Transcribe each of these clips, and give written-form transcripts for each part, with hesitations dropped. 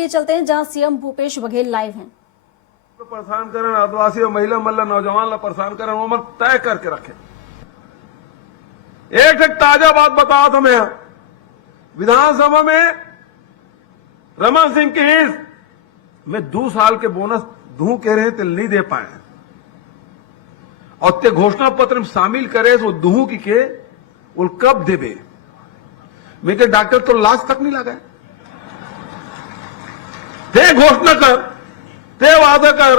लिए चलते हैं जहां सीएम भूपेश बघेल लाइव हैं। परेशान करें आदिवासी और महिला मल्ल नौजवान ला परेशान करें वो मत तय करके रखे। एक ताजा बात बताओ तुम्हें, विधानसभा में रमन सिंह की में 2 साल के बोनस दूं कह रहे थे, नहीं दे पाए और ते घोषणा पत्र में शामिल करे वो दूं की के वो कब देवे। मेरे डॉक्टर तो लाश तक नहीं लगा। ते घोषणा कर, ते वादा कर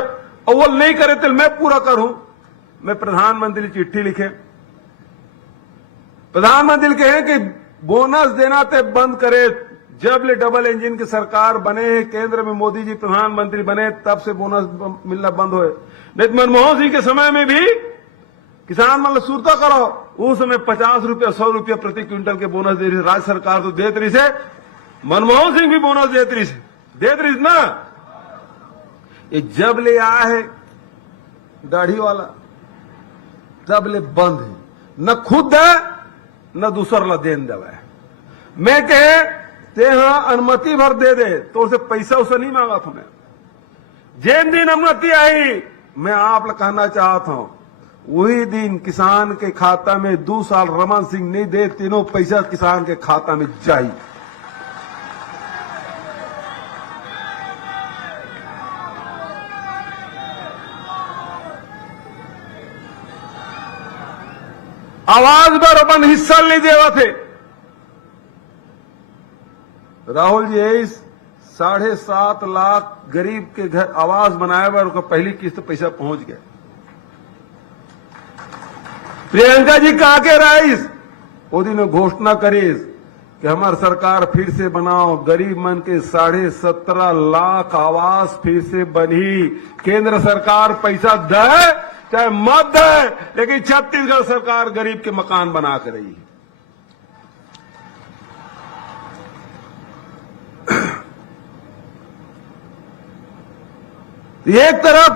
और वो नहीं करे तो मैं पूरा करूं। मैं प्रधानमंत्री चिट्ठी लिखे, प्रधानमंत्री कहे कि बोनस देना ते बंद करे। जब ले डबल इंजन की सरकार बने, केंद्र में मोदी जी प्रधानमंत्री बने, तब से बोनस मिलना बंद हुए। नहीं तो मनमोहन सिंह के समय में भी किसान मतलब सुरता करो, उस समय 50 रुपया 100 रुपया प्रति क्विंटल के बोनस दे रही। राज्य सरकार तो देत रही से, मनमोहन सिंह भी बोनस देत रही ना। ये जब ले आया है दाढ़ी वाला तब ले बंद है, न खुद है न दूसर ला देन देवे। मैं कहे ते हाँ अनुमति भर दे तो उसे पैसा उसे नहीं मांगा था। मैं जिन दिन अनुमति आई, मैं आप लोग कहना चाहता हूं, वही दिन किसान के खाता में 2 साल रमन सिंह नहीं दे, तीनों पैसा किसान के खाता में जाए। आवाज पर अपन हिस्सा नहीं देवा थे। राहुल जी 7.5 लाख गरीब के घर आवास बनाए बार उनका पहली किस्त पैसा पहुंच गया। प्रियंका जी कहा के राइस वो दिन घोषणा करी कि हमारी सरकार फिर से बनाओ, गरीब मन के 17.5 लाख आवास फिर से बनी। केंद्र सरकार पैसा दे चाहे मत दे, लेकिन छत्तीसगढ़ सरकार गरीब के मकान बना कर रही है। एक तरफ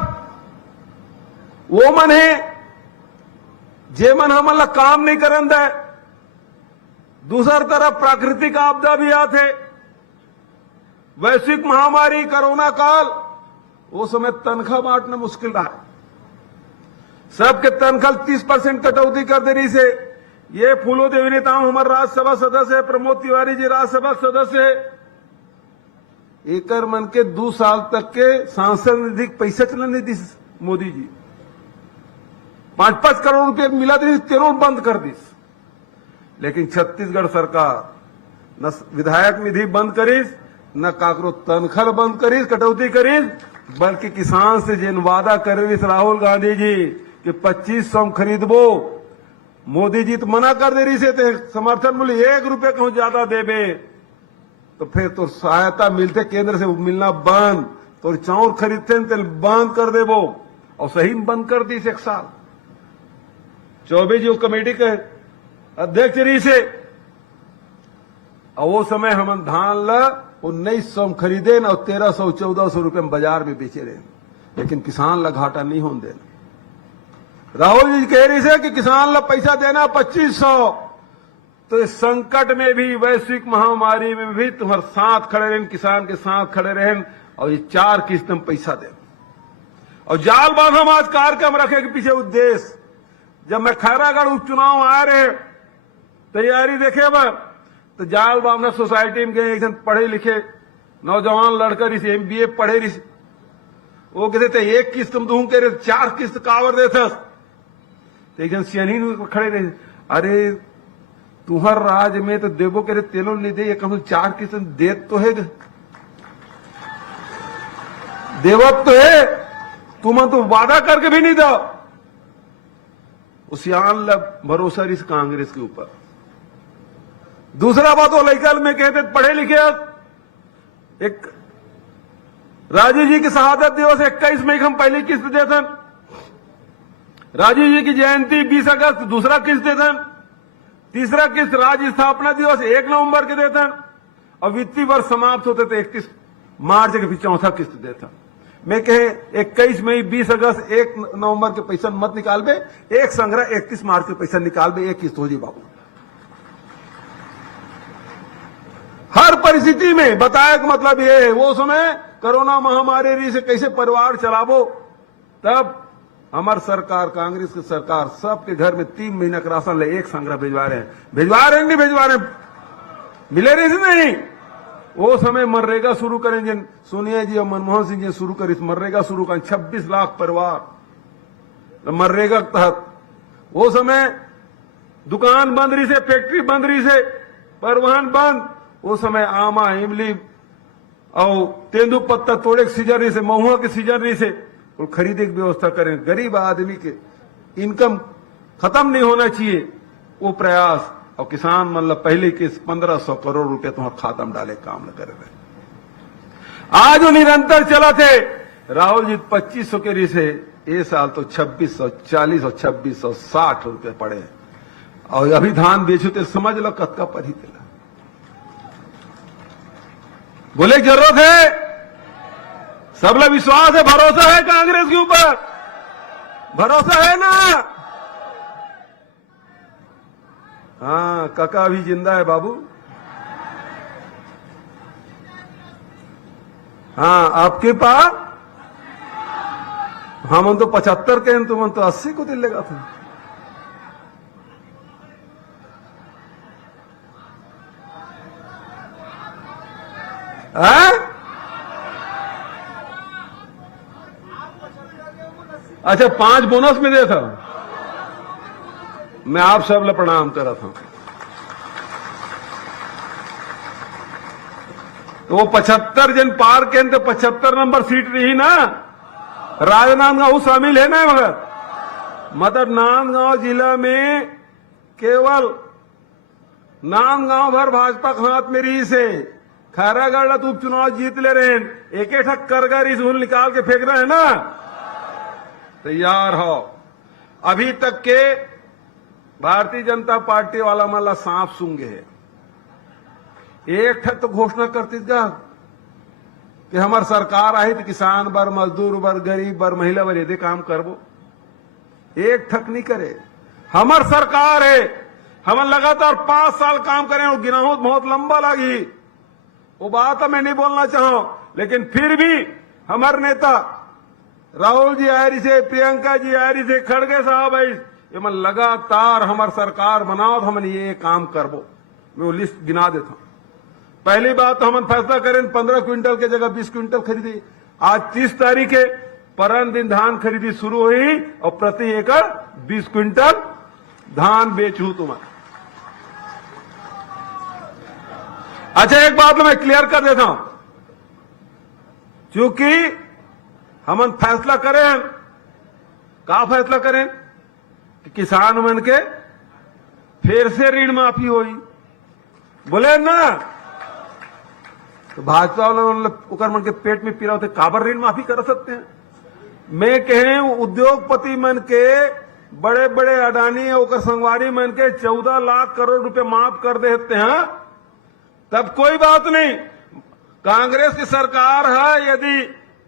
वो मन है जे मन हमला काम नहीं करन दे, दूसर तरफ प्राकृतिक आपदा भी आते, वैश्विक महामारी कोरोना काल, वो समय तनख्वाह बांटना मुश्किल रहा। सबके तनख्वाह 30% कटौती कर दे रही से। ये फूलो देवी नेताओं हमारे राज्यसभा सदस्य है, प्रमोद तिवारी जी राज्यसभा सदस्य है। एकर मन के 2 साल तक के सांसद निधि पैसा चला नहीं दी मोदी जी। 5-5 करोड़ रुपए मिला दी, तेरों बंद कर दी। लेकिन छत्तीसगढ़ सरकार न विधायक निधि बंद करीस, न काकरो तनख्वाह बंद करीस, कटौती करीस, बल्कि किसान से जिन वादा कर रही राहुल गांधी जी कि 2500 में खरीदबो, मोदी जी तो मना कर दे रही से थे। समर्थन मूल्य 1 रुपये कहूं ज्यादा देबे तो फिर तो सहायता मिलते केंद्र से मिलना बंद, तो चाउर खरीदते तो बंद कर देबो। और सही बंद कर दी 1 साल। चौबे जी कमेटी के अध्यक्ष रही से, और वो समय हम धान ला 1900 में खरीदे ना, 1300-1400 रुपए में बाजार में बेचे रहे, लेकिन किसान ला घाटा नहीं होने देना। राहुल जी कह रही से कि किसान ला पैसा देना 2500, तो इस संकट में भी, वैश्विक महामारी में भी तुम्हारे साथ खड़े रहें, किसान के साथ खड़े रहें, और ये 4 किस्त में पैसा दे। और जाल बांध हम आज कार्यक्रम रखे के पीछे उद्देश्य, जब मैं खैरागढ़ उपचुनाव आ रहे तैयारी देखे बा, तो जाल बांधना सोसाइटी में गए, एक जन पढ़े लिखे नौजवान लड़का रही MBA पढ़े रही, वो कहते थे 1 किस्त में दूं, कह रहे 4 किस्त कावर देता। तो एक जन सियानी खड़े रहे, अरे तुम्हार राज में तो देवो कह रहे तेलों नहीं दे, कम 4 किस्त देत तो है, देवत तो है, तुम तो वादा करके भी नहीं दो। उसियान भरोसा रही कांग्रेस के ऊपर। दूसरा बात वो लड़का में कहते पढ़े लिखे, एक राजीव जी की शहादत दिवस 21 मई को हम पहली किस्त देते, राजीव जी की जयंती 20 अगस्त दूसरा किस्त देते, तीसरा किस्त राज्य स्थापना दिवस 1 नवंबर के देते, और वित्तीय वर्ष समाप्त होते थे 31 मार्च के फिर चौथा किस्त देता। मैं कहे 21 मई 20 अगस्त 1 नवंबर के पैसा मत निकाल बे, एक संग्रह 31 मार्च के पैसा निकाल बे, एक किस्त हो जी बाबू। हर परिस्थिति में बताया का मतलब ये है, वो समय कोरोना महामारी से कैसे परिवार चलाबो, तब हमार सरकार, कांग्रेस की सरकार सबके घर में 3 महीना का राशन ले एक संग्रह भिजवा रहे हैं, नहीं भिजवा रहे, मिले रहे नहीं। वो समय मनरेगा शुरू करें, जिन सोनिया जी और मनमोहन सिंह जी शुरू करी मनरेगा शुरू करें, 26 लाख परिवार मनरेगा के तहत। वो समय दुकान बंद रही से, फैक्ट्री बंद रही से, परिवहन बंद। वो समय आमा, इमली और तेंदुपत्ता तोड़े के सीजन रही से, महुआ के सीजन रही से, और खरीदे की व्यवस्था करें। गरीब आदमी के इनकम खत्म नहीं होना चाहिए, वो प्रयास। और किसान मतलब पहले के 1500 करोड़ रुपए तुम्हारे खाता में डाले काम न करे रहे। आज वो निरंतर चला थे। राहुल जी 2500 के री से ये साल तो 2640 और 2660 रुपए पड़े, और अभी धान बेचो तो समझ लो कतका पर ही तेला। बोले जरूरत है, सब लोग विश्वास है, भरोसा है कांग्रेस के ऊपर, भरोसा है ना? हाँ, काका अभी जिंदा है बाबू। हाँ, आपके पास हम तो 75 के हैं, तुम तो 80 को दिल लगा था। अच्छा, 5 बोनस में दिया था। मैं आप सब ले प्रणाम कर रहा था। तो वो 75 जन पार के, तो 75 नंबर सीट रही ना, राजनांदगांव शामिल है ना, मगर मतलब नांदगांव जिला में केवल नांदगांव भर भाजपा के हाथ में रही से। खैरागढ़ तो उपचुनाव जीत ले रहे हैं, एक ठक करगर झूल निकाल के फेंक रहे हैं ना। तैयार हो। अभी तक के भारतीय जनता पार्टी वाला मला सांप सूंगे है, एक ठक तो घोषणा करती जा कि हमार सरकार आई तो किसान बर, मजदूर बर, गरीब बर, महिला बर यदि काम करबो। एक ठक नहीं करे। हमार सरकार है, हम लगातार 5 साल काम करें और गिनाहो बहुत लंबा लगी, वो बात मैं नहीं बोलना चाहूं, लेकिन फिर भी हमारे नेता राहुल जी आयरी से, प्रियंका जी आयरी से, खड़गे साहब आई, ये मैं लगातार हमार सरकार बनाओ तो हमने ये काम करबो। मैं वो लिस्ट गिना देता हूं। पहली बात तो हम फैसला करें 15 क्विंटल के जगह 20 क्विंटल खरीदी। आज 30 तारीख है, परन दिन धान खरीदी शुरू हुई और प्रति एकड़ 20 क्विंटल धान बेचू तुम्हारा। अच्छा, एक बात मैं क्लियर कर देता हूं, क्योंकि हम फैसला करें, का फैसला करें कि किसान मन के फिर से ऋण माफी होई, बोले ना। तो भाजपा वाला मन के पेट में पीड़ा होते, काबर ऋण माफी कर सकते हैं। मैं कहें उद्योगपति मन के, बड़े बड़े अडानी और संगवारी मन के 14 लाख करोड़ रुपए माफ कर देते हैं, तब कोई बात नहीं। कांग्रेस की सरकार है, यदि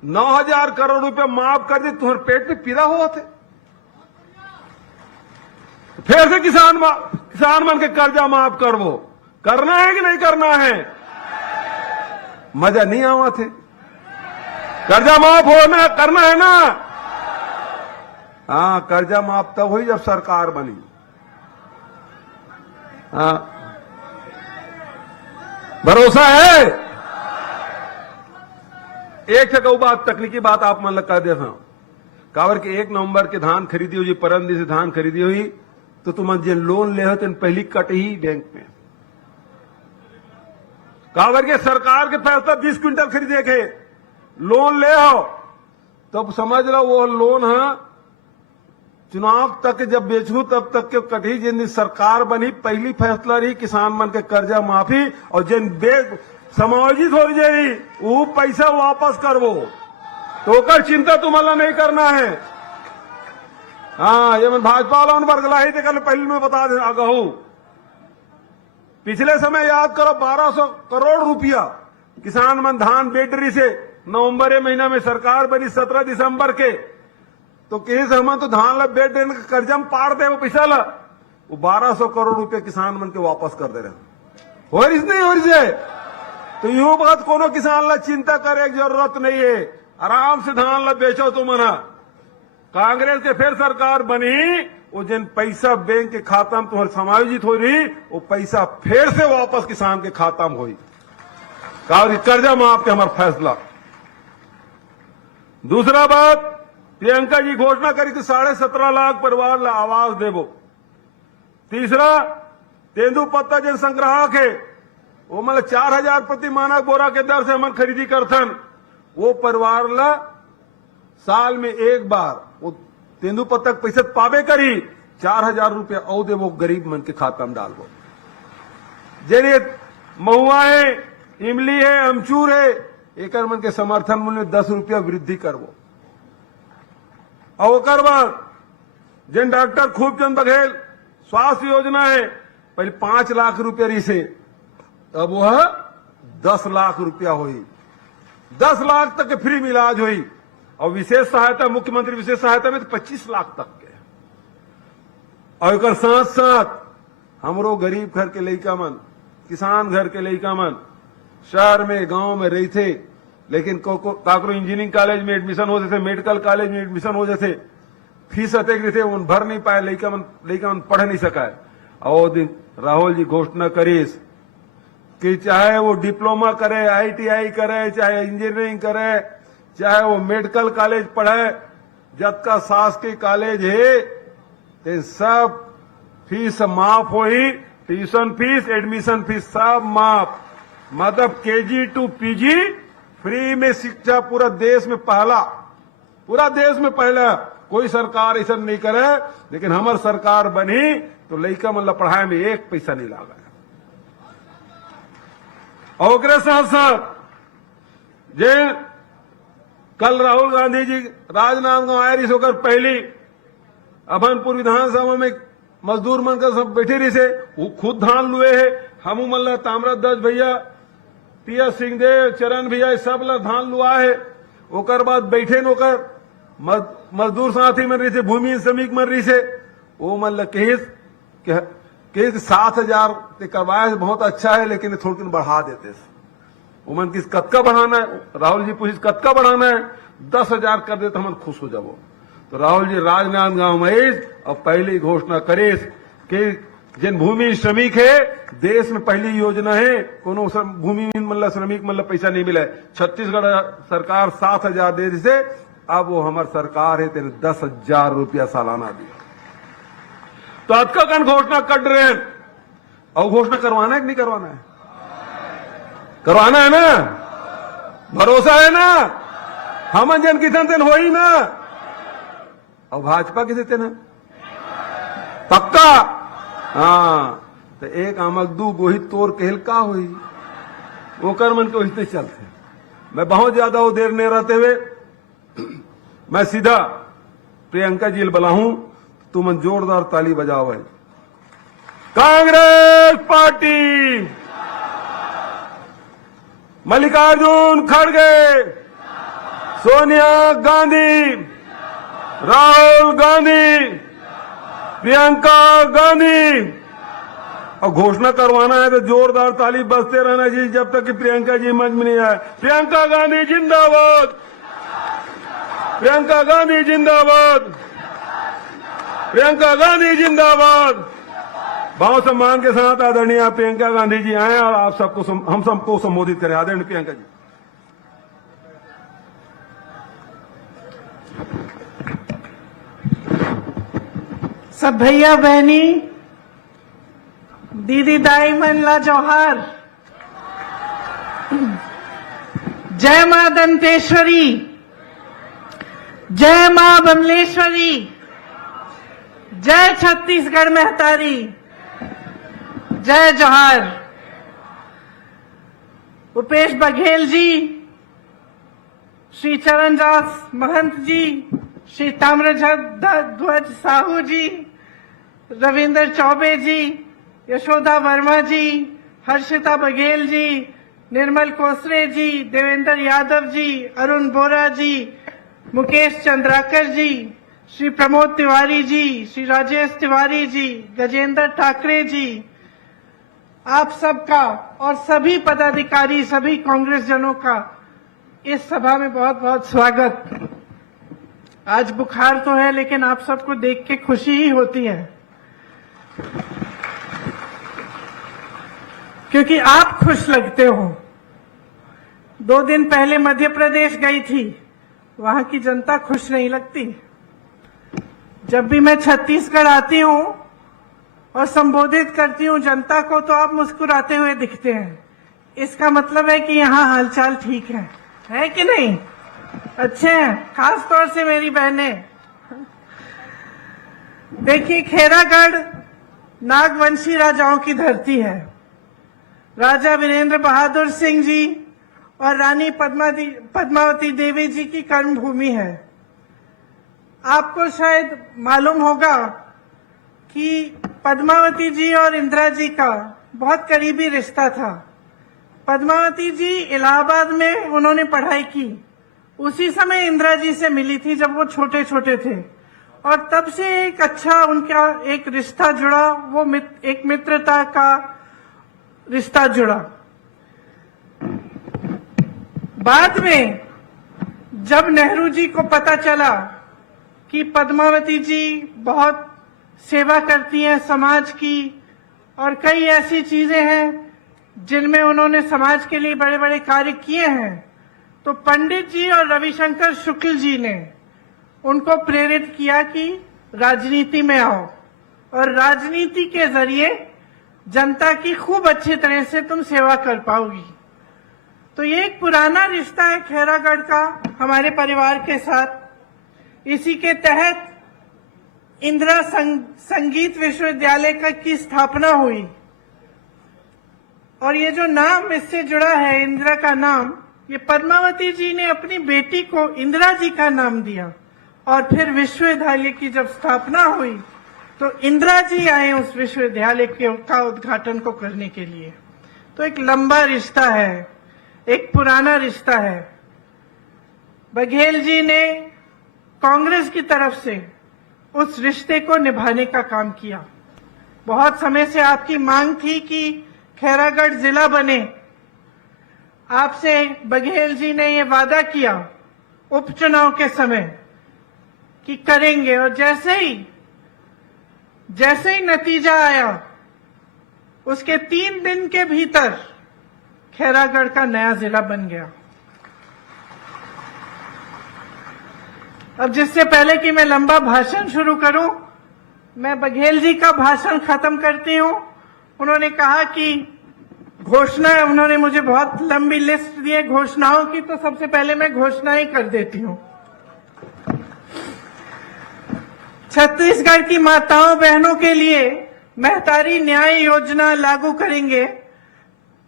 9000 करोड़ रुपए माफ कर दी, तुम्हारे पेट में पीड़ा हुआ थे। फिर से किसान मन के कर्जा माफ करवो, करना है कि नहीं करना है? मजा नहीं आवा थे, कर्जा माफ होना करना है ना। हाँ, कर्जा माफ तब हुई जब सरकार बनी। हाँ, भरोसा है। एक जगह बात, तकनीकी बात आप मन लगा देता हूं, कावर के 1 नवंबर के धान खरीदी हुई, परंदी से धान खरीदी हुई, तो तुम जिन लोन ले हो तो पहली कट ही बैंक में। कावर के सरकार के फैसला 20 क्विंटल खरीदे के लोन ले हो, तब समझ लो वो लोन है चुनाव तक जब बेचू तब तक के कटी। जिन सरकार बनी, पहली फैसला रही किसान मन के कर्जा माफी, और जिन समायोजित हो जाई वो पैसा वापस करवो, तो कर चिंता तुम्हारा नहीं करना है। हाँ, ये मैं भाजपा वाला बरगला ही देखा, पहले मैं बता दे आगहू। पिछले समय याद करो, 1200 करोड़ रुपया किसान मन धान बेटरी से नवंबर महीना में सरकार बनी 17 दिसंबर के, तो किसी समय तो धान ला बेट देने का कर्जा में पार दे वो पैसा ला, वो 1200 करोड़ रुपए किसान मन के वापस कर दे रहे। हो रही नहीं हो रही है? तो यूं बात कोनो किसान ला चिंता करे की जरूरत नहीं है। आराम से धान ला बेचो तुम मना। कांग्रेस के फिर सरकार बनी, वो जिन पैसा बैंक के खाता में तुम्हारे समायोजित हो रही, वो पैसा फिर से वापस किसान के खाता में हुई। कर्जा माफ के हमारा फैसला। दूसरा बात, प्रियंका जी घोषणा करी कि 17.5 लाख परिवार ला आवास देवो। तीसरा, तेंदुपत्ता जिन संग्राहक है वो मतलब 4,000 प्रति मानक बोरा के दर से हमन खरीदी करथन, वो परिवार ला साल में एक बार वो तेंदुपत्ता के पैसा पावे करी 4,000 रुपया और देवो गरीब मन के खाता में डालबो। जरिए महुआ है, इमली है, अमचूर है, एकर मन के समर्थन मूल्य में 10 रुपया वृद्धि करबो। और ओकर बाद जिन डॉक्टर खूबचंद बघेल स्वास्थ्य योजना है, पहले 5 लाख रुपया रही से, अब वह 10 लाख रुपया हुई। 10 लाख तक के फ्री में इलाज हुई। और विशेष सहायता, मुख्यमंत्री विशेष सहायता में तो 25 लाख तक के। और एक साथ साथ हमरो गरीब घर के लड़का मन, किसान घर के लड़का मन शहर में गांव में रही थे, लेकिन काकरो इंजीनियरिंग कॉलेज में एडमिशन हो जाते, मेडिकल कॉलेज में एडमिशन हो जाते, फीस अतेक रही थे, उन भर नहीं पाए, लड़का मन पढ़ नहीं सका। और दिन राहुल जी घोषणा करीस कि चाहे वो डिप्लोमा करे, ITI करे, चाहे इंजीनियरिंग करे, चाहे वो मेडिकल कॉलेज पढ़े, जब का शासकीय कॉलेज है ते सब फीस माफ हुई। ट्यूशन फीस, एडमिशन फीस सब माफ। मतलब KG to PG फ्री में शिक्षा पूरा देश में पहला, पूरा देश में पहला। कोई सरकार ऐसा नहीं करे, लेकिन हमार सरकार बनी तो लड़का मतलब पढ़ाई में एक पैसा नहीं लागा। और साथ साथ जे कल राहुल गांधी जी राजनांदगांव आए रही होकर पहली अभनपुर विधानसभा में मजदूर मन का सब बैठे रही से, वो खुद धान लुए है। हम मल्ला ताम्रध्वज भैया, टी.एस. सिंहदेव, चरण भैया सब ला धान लुआ है। ओकर बाद बैठे नोकर मजदूर साथी मन रही से, भूमि श्रमिक मन रही से, वो मन कहिस 7,000 करवाए बहुत अच्छा है, लेकिन थोड़ी दिन बढ़ा देते। वो मन किस कतका बढ़ाना है, राहुल जी पूछिस कतका बढ़ाना है, 10,000 कर दे तो हम खुश हो जाओ। तो राहुल जी राजनांदगांव में और पहली घोषणा करेस कि जिन भूमि श्रमिक है, देश में पहली योजना है, कोनो भूमि मतलब श्रमिक मतलब पैसा नहीं मिला है। छत्तीसगढ़ सरकार 7,000 दे रही से, अब वो हमारी सरकार है तेरे 10,000 रुपया सालाना दिया। तो अतका कन घोषणा कर रहे हैं, और घोषणा करवाना है कि नहीं करवाना है? करवाना है ना? भरोसा है ना? हम जन किसान दिन हो ही ना। और भाजपा किसे थे ना? पक्का? हाँ, तो एक आमक दू गोही तोर कहल का हुई, वो कर मन को इतने चलते। मैं बहुत ज्यादा वो देर नहीं रहते हुए मैं सीधा प्रियंका जी बुलाऊं, तुम जोरदार ताली बजाओ। है कांग्रेस पार्टी, मल्लिकार्जुन खड़गे, सोनिया गांधी, राहुल गांधी, प्रियंका गांधी। और घोषणा करवाना है तो जोरदार ताली बजते रहना जी, जब तक कि प्रियंका जी मंच में नहीं आए। प्रियंका गांधी जिंदाबाद, प्रियंका गांधी जिंदाबाद, प्रियंका गांधी जिंदाबाद। बहुत सम्मान के साथ आदरणीय प्रियंका गांधी जी आए और आप सबको हम सबको संबोधित करें। आदरणीय प्रियंका जी। सब भैया बहनी, दीदी दाई मनला जोहार। जय मां दंतेश्वरी, जय मां बमलेश्वरी, जय छत्तीसगढ़ महतारी, जय जोहार। भूपेश बघेल जी, श्री चरणदास महंत जी, श्री ताम्रध्वज साहू जी, रविंद्र चौबे जी, यशोदा वर्मा जी, हर्षिता बघेल जी, निर्मल कोसरे जी, देवेंद्र यादव जी, अरुण बोरा जी, मुकेश चंद्राकर जी, श्री प्रमोद तिवारी जी, श्री राजेश तिवारी जी, गजेंद्र ठाकरे जी, आप सबका और सभी पदाधिकारी, सभी कांग्रेस जनों का इस सभा में बहुत बहुत स्वागत। आज बुखार तो है, लेकिन आप सबको देख के खुशी ही होती है, क्योंकि आप खुश लगते हो। 2 दिन पहले मध्य प्रदेश गई थी, वहां की जनता खुश नहीं लगती। जब भी मैं छत्तीसगढ़ आती हूं और संबोधित करती हूं जनता को, तो आप मुस्कुराते हुए दिखते हैं। इसका मतलब है कि यहाँ हालचाल ठीक है कि नहीं? अच्छे हैं, खास तौर से मेरी बहनें। देखिए, खैरागढ़ नागवंशी राजाओं की धरती है। राजा वीरेंद्र बहादुर सिंह जी और रानी पद्मावती देवी जी की कर्मभूमि है। आपको शायद मालूम होगा कि पद्मावती जी और इंदिरा जी का बहुत करीबी रिश्ता था। पद्मावती जी इलाहाबाद में उन्होंने पढ़ाई की, उसी समय इंदिरा जी से मिली थी जब वो छोटे छोटे थे, और तब से एक अच्छा उनका एक रिश्ता जुड़ा, वो एक मित्रता का रिश्ता जुड़ा। बाद में जब नेहरू जी को पता चला कि पद्मावती जी बहुत सेवा करती हैं समाज की, और कई ऐसी चीजें हैं जिनमें उन्होंने समाज के लिए बड़े बड़े कार्य किए हैं, तो पंडित जी और रविशंकर शुक्ल जी ने उनको प्रेरित किया कि राजनीति में आओ, और राजनीति के जरिए जनता की खूब अच्छी तरह से तुम सेवा कर पाओगी। तो ये एक पुराना रिश्ता है खैरागढ़ का हमारे परिवार के साथ। इसी के तहत इंदिरा संगीत विश्वविद्यालय की स्थापना हुई, और ये जो नाम इससे जुड़ा है, इंदिरा का नाम, ये पद्मावती जी ने अपनी बेटी को इंदिरा जी का नाम दिया, और फिर विश्वविद्यालय की जब स्थापना हुई तो इंदिरा जी आए उस विश्वविद्यालय का उद्घाटन को करने के लिए। तो एक लंबा रिश्ता है, एक पुराना रिश्ता है। बघेल जी ने कांग्रेस की तरफ से उस रिश्ते को निभाने का काम किया। बहुत समय से आपकी मांग थी कि खैरागढ़ जिला बने। आपसे बघेल जी ने ये वादा किया उपचुनाव के समय कि करेंगे, और जैसे ही नतीजा आया, उसके 3 दिन के भीतर खैरागढ़ का नया जिला बन गया। अब जिससे पहले कि मैं लंबा भाषण शुरू करूं, मैं बघेल जी का भाषण खत्म करती हूं। उन्होंने कहा कि घोषणा, उन्होंने मुझे बहुत लंबी लिस्ट दी है घोषणाओं की, तो सबसे पहले मैं घोषणा ही कर देती हूं। छत्तीसगढ़ की माताओं बहनों के लिए महतारी न्याय योजना लागू करेंगे,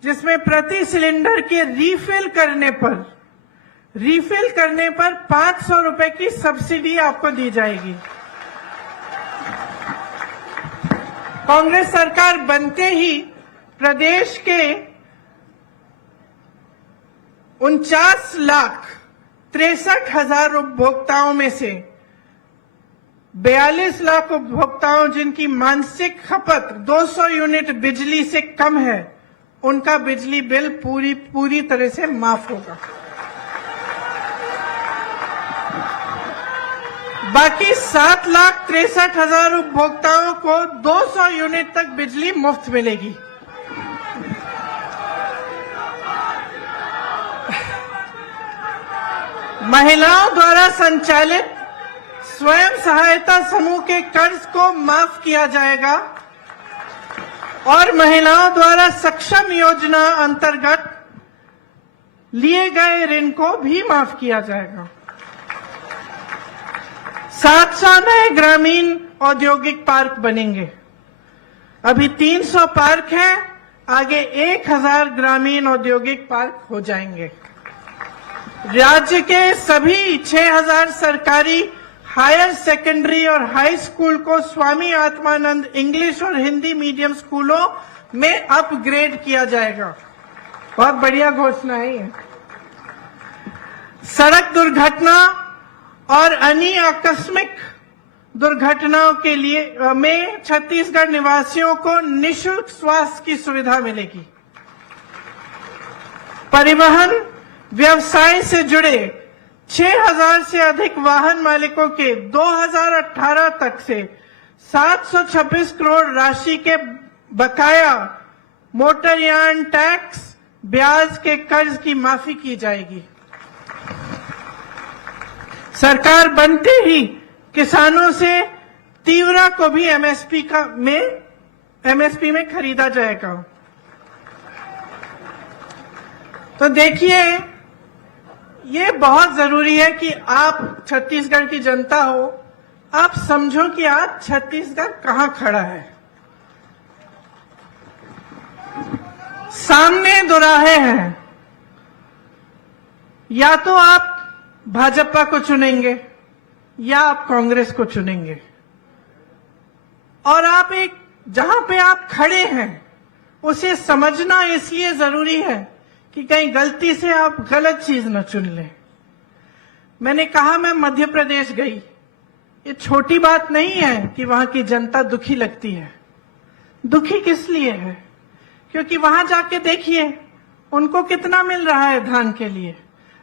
जिसमें प्रति सिलेंडर के रिफिल करने पर 500 रुपए की सब्सिडी आपको दी जाएगी। कांग्रेस सरकार बनते ही प्रदेश के 49,63,000 उपभोक्ताओं में से 42 लाख उपभोक्ताओं जिनकी मासिक खपत 200 यूनिट बिजली से कम है, उनका बिजली बिल पूरी तरह से माफ होगा। बाकी 7,63,000 उपभोक्ताओं को 200 यूनिट तक बिजली मुफ्त मिलेगी। महिलाओं द्वारा संचालित स्वयं सहायता समूह के कर्ज को माफ किया जाएगा, और महिलाओं द्वारा सक्षम योजना अंतर्गत लिए गए ऋण को भी माफ किया जाएगा। 700 नए ग्रामीण औद्योगिक पार्क बनेंगे। अभी 300 पार्क हैं, आगे 1000 ग्रामीण औद्योगिक पार्क हो जाएंगे। राज्य के सभी 6000 सरकारी हायर सेकेंडरी और हाई स्कूल को स्वामी आत्मानंद इंग्लिश और हिंदी मीडियम स्कूलों में अपग्रेड किया जाएगा। बहुत बढ़िया घोषणा है ये। सड़क दुर्घटना और अन्य आकस्मिक दुर्घटनाओं के लिए में छत्तीसगढ़ निवासियों को निशुल्क स्वास्थ्य की सुविधा मिलेगी। परिवहन व्यवसाय से जुड़े 6000 से अधिक वाहन मालिकों के 2018 तक से 726 करोड़ राशि के बकाया मोटरयान टैक्स ब्याज के कर्ज की माफी की जाएगी। सरकार बनते ही किसानों से तीवरा को भी एमएसपी में खरीदा जाएगा। तो देखिए, ये बहुत जरूरी है कि आप छत्तीसगढ़ की जनता हो, आप समझो कि आज छत्तीसगढ़ कहां खड़ा है। सामने दोराहे हैं, या तो आप भाजपा को चुनेंगे या आप कांग्रेस को चुनेंगे, और आप एक जहां पे आप खड़े हैं उसे समझना इसलिए जरूरी है कि कहीं गलती से आप गलत चीज न चुन लें। मैंने कहा मैं मध्य प्रदेश गई, ये छोटी बात नहीं है कि वहां की जनता दुखी लगती है। दुखी किस लिए है? क्योंकि वहां जाके देखिए उनको कितना मिल रहा है धान के लिए।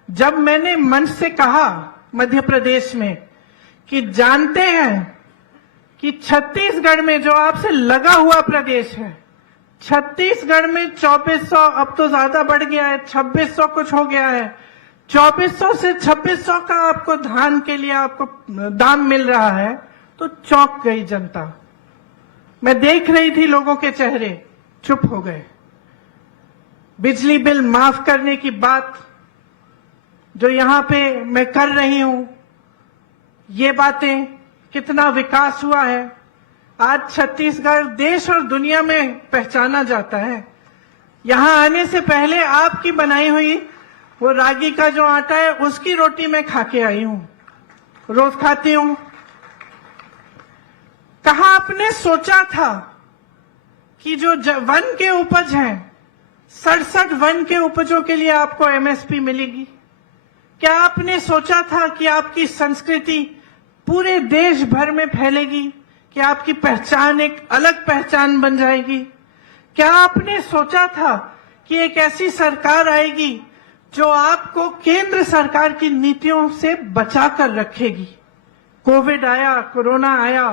जब मैंने मंच से कहा मध्य प्रदेश में कि जानते हैं कि छत्तीसगढ़ में जो आपसे लगा हुआ प्रदेश है, छत्तीसगढ़ में 2400, अब तो ज्यादा बढ़ गया है, 2600 कुछ हो गया है, 2400 से 2600 का आपको धान के लिए आपको दाम मिल रहा है, तो चौंक गई जनता। मैं देख रही थी लोगों के चेहरे चुप हो गए। बिजली बिल माफ करने की बात जो यहां पे मैं कर रही हूं, ये बातें, कितना विकास हुआ है। आज छत्तीसगढ़ देश और दुनिया में पहचाना जाता है। यहां आने से पहले आपकी बनाई हुई वो रागी का जो आटा है उसकी रोटी मैं खा के आई हूं, रोज खाती हूं। कहां आपने सोचा था कि जो वन के उपज हैं, 67 वन के उपजों के लिए आपको एमएसपी मिलेगी? क्या आपने सोचा था कि आपकी संस्कृति पूरे देश भर में फैलेगी, कि आपकी पहचान एक अलग पहचान बन जाएगी? क्या आपने सोचा था कि एक ऐसी सरकार आएगी जो आपको केंद्र सरकार की नीतियों से बचा कर रखेगी? कोविड आया, कोरोना आया,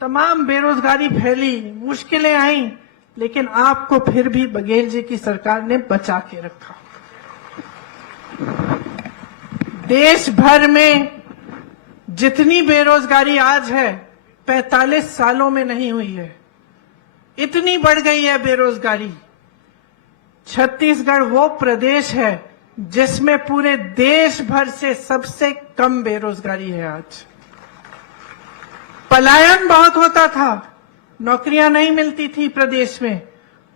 तमाम बेरोजगारी फैली, मुश्किलें आई, लेकिन आपको फिर भी बघेल जी की सरकार ने बचा के रखा। देश भर में जितनी बेरोजगारी आज है 45 सालों में नहीं हुई है, इतनी बढ़ गई है बेरोजगारी। छत्तीसगढ़ वो प्रदेश है जिसमें पूरे देश भर से सबसे कम बेरोजगारी है। आज पलायन बहुत होता था, नौकरियां नहीं मिलती थी प्रदेश में,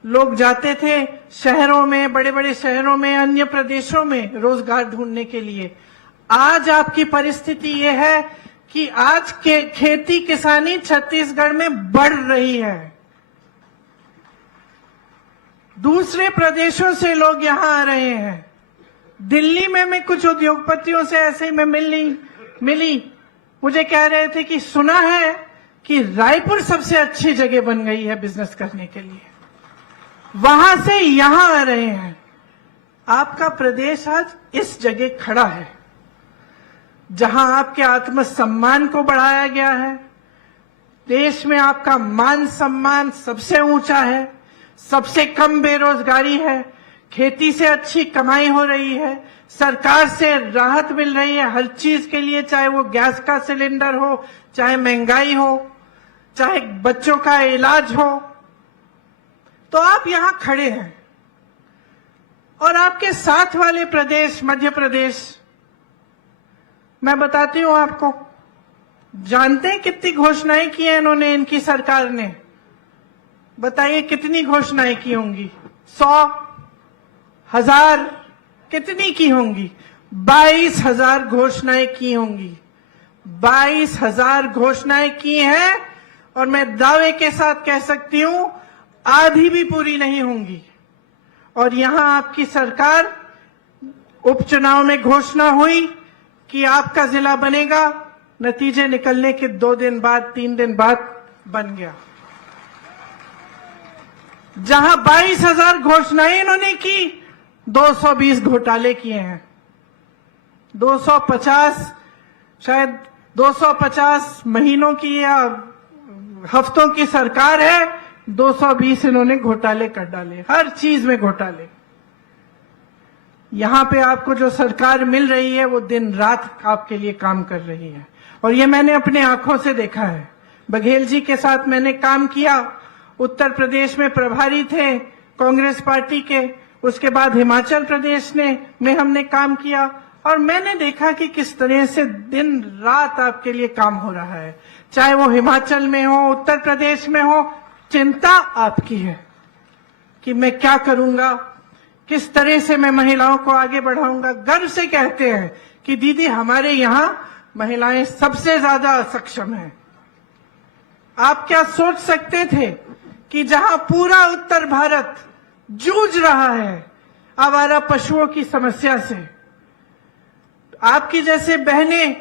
लोग जाते थे शहरों में, बड़े बड़े शहरों में, अन्य प्रदेशों में रोजगार ढूंढने के लिए। आज आपकी परिस्थिति ये है कि आज के खेती किसानी छत्तीसगढ़ में बढ़ रही है। दूसरे प्रदेशों से लोग यहां आ रहे हैं। दिल्ली में मैं कुछ उद्योगपतियों से ऐसे ही मैं मिली, मुझे कह रहे थे कि सुना है कि रायपुर सबसे अच्छी जगह बन गई है बिजनेस करने के लिए, वहां से यहां आ रहे हैं। आपका प्रदेश आज इस जगह खड़ा है जहां आपके आत्मसम्मान को बढ़ाया गया है। देश में आपका मान सम्मान सबसे ऊंचा है, सबसे कम बेरोजगारी है, खेती से अच्छी कमाई हो रही है, सरकार से राहत मिल रही है हर चीज के लिए, चाहे वो गैस का सिलेंडर हो, चाहे महंगाई हो, चाहे बच्चों का इलाज हो। तो आप यहां खड़े हैं। और आपके साथ वाले प्रदेश मध्य प्रदेश, मैं बताती हूं आपको, जानते हैं कितनी घोषणाएं की हैं इन्होंने, इनकी सरकार ने? बताइए कितनी घोषणाएं की होंगी? 100, 1000, कितनी की होंगी? 22,000 घोषणाएं की होंगी। 22,000 घोषणाएं की हैं, और मैं दावे के साथ कह सकती हूं आधी भी पूरी नहीं होंगी। और यहां आपकी सरकार, उपचुनाव में घोषणा हुई कि आपका जिला बनेगा, नतीजे निकलने के 2 दिन बाद 3 दिन बाद बन गया। जहां 22,000 घोषणाएं इन्होंने की, 220 घोटाले किए हैं। 250 शायद 250 महीनों की या हफ्तों की सरकार है, 220 इन्होंने घोटाले कर डाले, हर चीज में घोटाले। यहां पे आपको जो सरकार मिल रही है वो दिन रात आपके लिए काम कर रही है, और ये मैंने अपने आंखों से देखा है। बघेल जी के साथ मैंने काम किया, उत्तर प्रदेश में प्रभारी थे कांग्रेस पार्टी के, उसके बाद हिमाचल प्रदेश में हमने काम किया, और मैंने देखा कि किस तरह से दिन रात आपके लिए काम हो रहा है। चाहे वो हिमाचल में हो, उत्तर प्रदेश में हो, चिंता आपकी है कि मैं क्या करूंगा, किस तरह से मैं महिलाओं को आगे बढ़ाऊंगा। गर्व से कहते हैं कि दीदी हमारे यहां महिलाएं सबसे ज्यादा सक्षम हैं। आप क्या सोच सकते थे कि जहां पूरा उत्तर भारत जूझ रहा है आवारा पशुओं की समस्या से, आपकी जैसे बहनें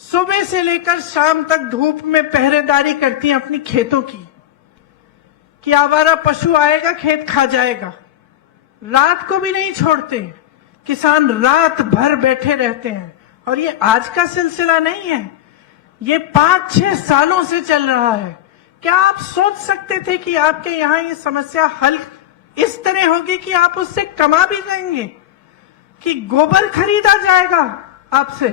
सुबह से लेकर शाम तक धूप में पहरेदारी करती हैं अपनी खेतों की, कि आवारा पशु आएगा खेत खा जाएगा, रात को भी नहीं छोड़ते, किसान रात भर बैठे रहते हैं। और ये आज का सिलसिला नहीं है, ये 5-6 सालों से चल रहा है। क्या आप सोच सकते थे कि आपके यहां ये समस्या हल इस तरह होगी कि आप उससे कमा भी जाएंगे, कि गोबर खरीदा जाएगा आपसे,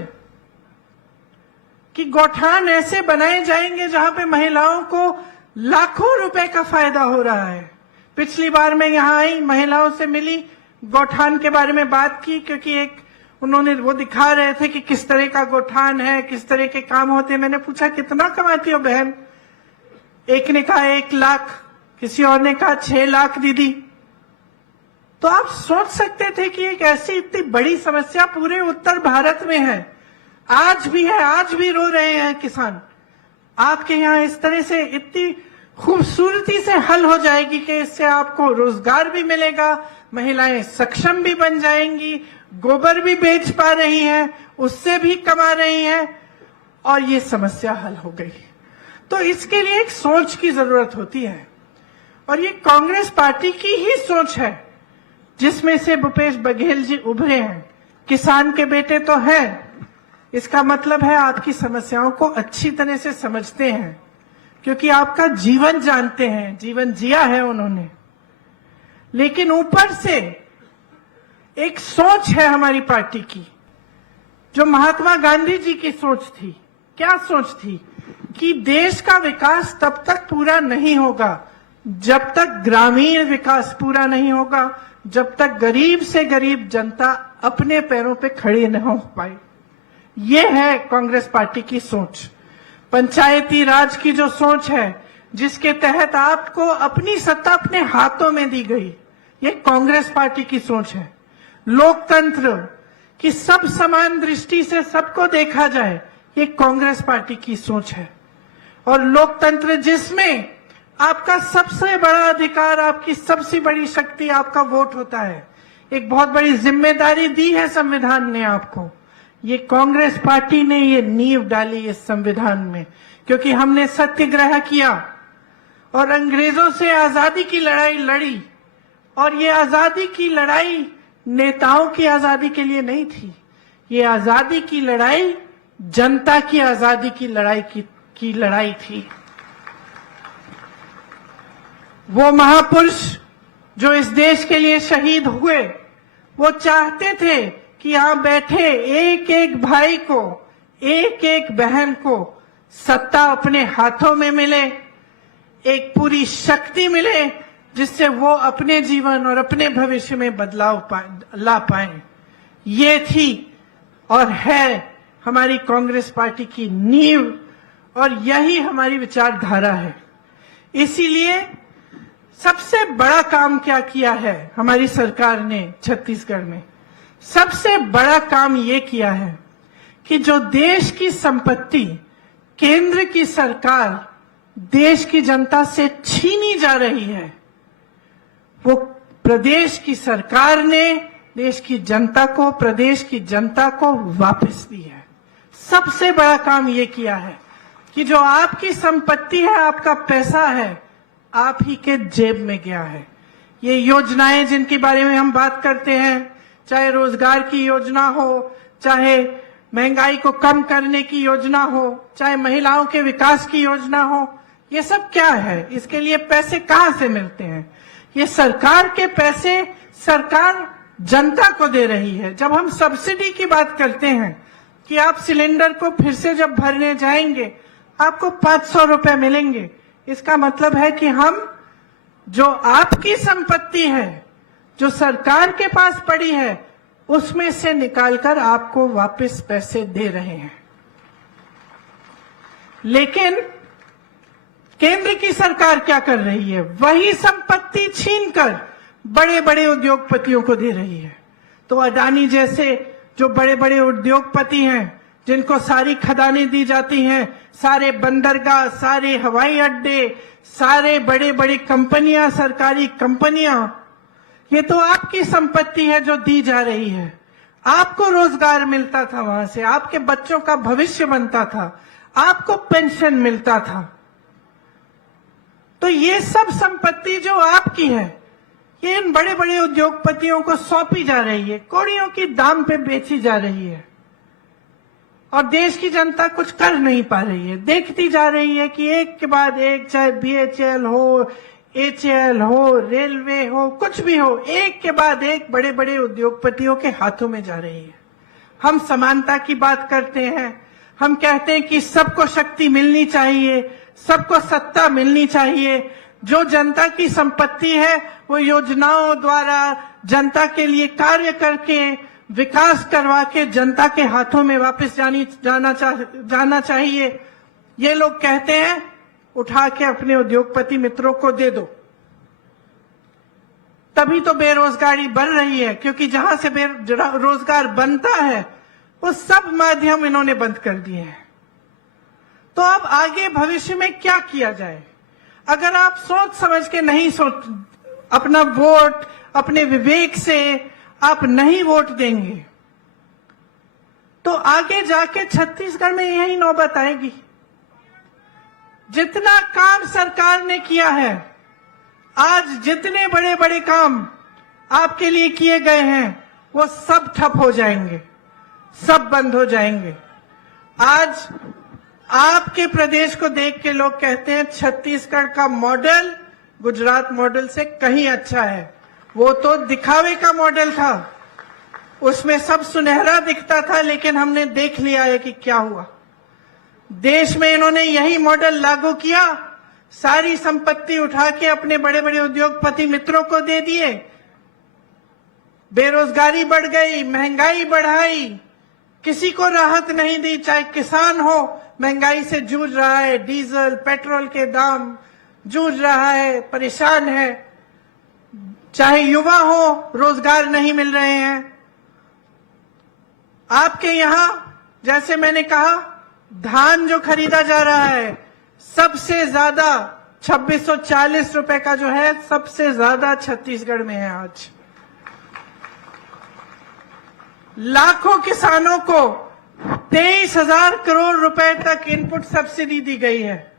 कि गौठान ऐसे बनाए जाएंगे जहां पे महिलाओं को लाखों रुपए का फायदा हो रहा है। पिछली बार मैं यहां आई, महिलाओं से मिली, गौठान के बारे में बात की, क्योंकि एक उन्होंने वो दिखा रहे थे कि किस तरह का गौठान है, किस तरह के काम होते हैं। मैंने पूछा कितना कमाती हो बहन? एक ने कहा 1 लाख, किसी और ने कहा 6 लाख दीदी। तो आप सोच सकते थे कि एक ऐसी इतनी बड़ी समस्या पूरे उत्तर भारत में है, आज भी है, आज भी रो रहे हैं किसान। आपके यहाँ इस तरह से इतनी खूबसूरती से हल हो जाएगी कि इससे आपको रोजगार भी मिलेगा, महिलाएं सक्षम भी बन जाएंगी, गोबर भी बेच पा रही हैं, उससे भी कमा रही हैं, और ये समस्या हल हो गई। तो इसके लिए एक सोच की जरूरत होती है, और ये कांग्रेस पार्टी की ही सोच है, जिसमें से भूपेश बघेल जी उभरे हैं। किसान के बेटे तो हैं, इसका मतलब है आपकी समस्याओं को अच्छी तरह से समझते हैं, क्योंकि आपका जीवन जानते हैं, जीवन जिया है उन्होंने। लेकिन ऊपर से एक सोच है हमारी पार्टी की, जो महात्मा गांधी जी की सोच थी। क्या सोच थी? कि देश का विकास तब तक पूरा नहीं होगा जब तक ग्रामीण विकास पूरा नहीं होगा, जब तक गरीब से गरीब जनता अपने पैरों पे खड़ी न हो पाए। ये है कांग्रेस पार्टी की सोच। पंचायती राज की जो सोच है, जिसके तहत आपको अपनी सत्ता अपने हाथों में दी गई, ये कांग्रेस पार्टी की सोच है। लोकतंत्र की सब समान दृष्टि से सबको देखा जाए, ये कांग्रेस पार्टी की सोच है। और लोकतंत्र जिसमें आपका सबसे बड़ा अधिकार, आपकी सबसे बड़ी शक्ति आपका वोट होता है। एक बहुत बड़ी जिम्मेदारी दी है संविधान ने आपको। ये कांग्रेस पार्टी ने ये नींव डाली इस संविधान में, क्योंकि हमने सत्याग्रह किया और अंग्रेजों से आजादी की लड़ाई लड़ी। और ये आजादी की लड़ाई नेताओं की आजादी के लिए नहीं थी, ये आजादी की लड़ाई जनता की आजादी की लड़ाई थी। वो महापुरुष जो इस देश के लिए शहीद हुए, वो चाहते थे कि यहां बैठे एक एक भाई को, एक एक बहन को सत्ता अपने हाथों में मिले, एक पूरी शक्ति मिले, जिससे वो अपने जीवन और अपने भविष्य में बदलाव ला पाए। ये थी और है हमारी कांग्रेस पार्टी की नींव, और यही हमारी विचारधारा है। इसीलिए सबसे बड़ा काम क्या किया है हमारी सरकार ने छत्तीसगढ़ में? सबसे बड़ा काम ये किया है कि जो देश की संपत्ति केंद्र की सरकार देश की जनता से छीनी जा रही है, वो प्रदेश की सरकार ने देश की जनता को, प्रदेश की जनता को वापस दी है। सबसे बड़ा काम ये किया है कि जो आपकी संपत्ति है, आपका पैसा है, आप ही के जेब में गया है। ये योजनाएं जिनके बारे में हम बात करते हैं, चाहे रोजगार की योजना हो, चाहे महंगाई को कम करने की योजना हो, चाहे महिलाओं के विकास की योजना हो, ये सब क्या है? इसके लिए पैसे कहां से मिलते हैं? ये सरकार के पैसे सरकार जनता को दे रही है। जब हम सब्सिडी की बात करते हैं कि आप सिलेंडर को फिर से जब भरने जाएंगे आपको 500 रुपए मिलेंगे, इसका मतलब है कि हम जो आपकी संपत्ति है, जो सरकार के पास पड़ी है, उसमें से निकालकर आपको वापस पैसे दे रहे हैं। लेकिन केंद्र की सरकार क्या कर रही है? वही संपत्ति छीनकर बड़े बड़े उद्योगपतियों को दे रही है। तो अडानी जैसे जो बड़े बड़े उद्योगपति हैं, जिनको सारी खदानें दी जाती हैं, सारे बंदरगाह, सारे हवाई अड्डे, सारे बड़े बड़ी कंपनियां, सरकारी कंपनियां, ये तो आपकी संपत्ति है जो दी जा रही है। आपको रोजगार मिलता था वहां से, आपके बच्चों का भविष्य बनता था, आपको पेंशन मिलता था। तो ये सब संपत्ति जो आपकी है, ये इन बड़े बड़े उद्योगपतियों को सौंपी जा रही है, कौड़ियों की दाम पे बेची जा रही है। और देश की जनता कुछ कर नहीं पा रही है, देखती जा रही है कि एक के बाद एक, चाहे BHEL हो, HAL हो, रेलवे हो, कुछ भी हो, एक के बाद एक बड़े बड़े उद्योगपतियों के हाथों में जा रही है। हम समानता की बात करते हैं, हम कहते हैं कि सबको शक्ति मिलनी चाहिए, सबको सत्ता मिलनी चाहिए। जो जनता की संपत्ति है वो योजनाओं द्वारा जनता के लिए कार्य करके, विकास करवा के जनता के हाथों में वापस जाना चाहिए। ये लोग कहते हैं उठा के अपने उद्योगपति मित्रों को दे दो। तभी तो बेरोजगारी बढ़ रही है, क्योंकि जहां से रोजगार बनता है वो सब माध्यम इन्होंने बंद कर दिए हैं। तो अब आगे भविष्य में क्या किया जाए? अगर आप सोच समझ के नहीं अपना वोट अपने विवेक से आप नहीं वोट देंगे तो आगे जाके छत्तीसगढ़ में यही नौबत आएगी। जितना काम सरकार ने किया है, आज जितने बड़े बड़े काम आपके लिए किए गए हैं, वो सब ठप हो जाएंगे, सब बंद हो जाएंगे। आज आपके प्रदेश को देख के लोग कहते हैं छत्तीसगढ़ का मॉडल गुजरात मॉडल से कहीं अच्छा है। वो तो दिखावे का मॉडल था, उसमें सब सुनहरा दिखता था, लेकिन हमने देख लिया है कि क्या हुआ। देश में इन्होंने यही मॉडल लागू किया, सारी संपत्ति उठा के अपने बड़े बड़े उद्योगपति मित्रों को दे दिए, बेरोजगारी बढ़ गई, महंगाई बढ़ाई, किसी को राहत नहीं दी। चाहे किसान हो, महंगाई से जूझ रहा है, डीजल पेट्रोल के दाम जूझ रहा है, परेशान है। चाहे युवा हो, रोजगार नहीं मिल रहे हैं। आपके यहां जैसे मैंने कहा, धान जो खरीदा जा रहा है सबसे ज्यादा 2640 रुपए का जो है, सबसे ज्यादा छत्तीसगढ़ में है। आज लाखों किसानों को 23,000 करोड़ रुपए तक इनपुट सब्सिडी दी गई है।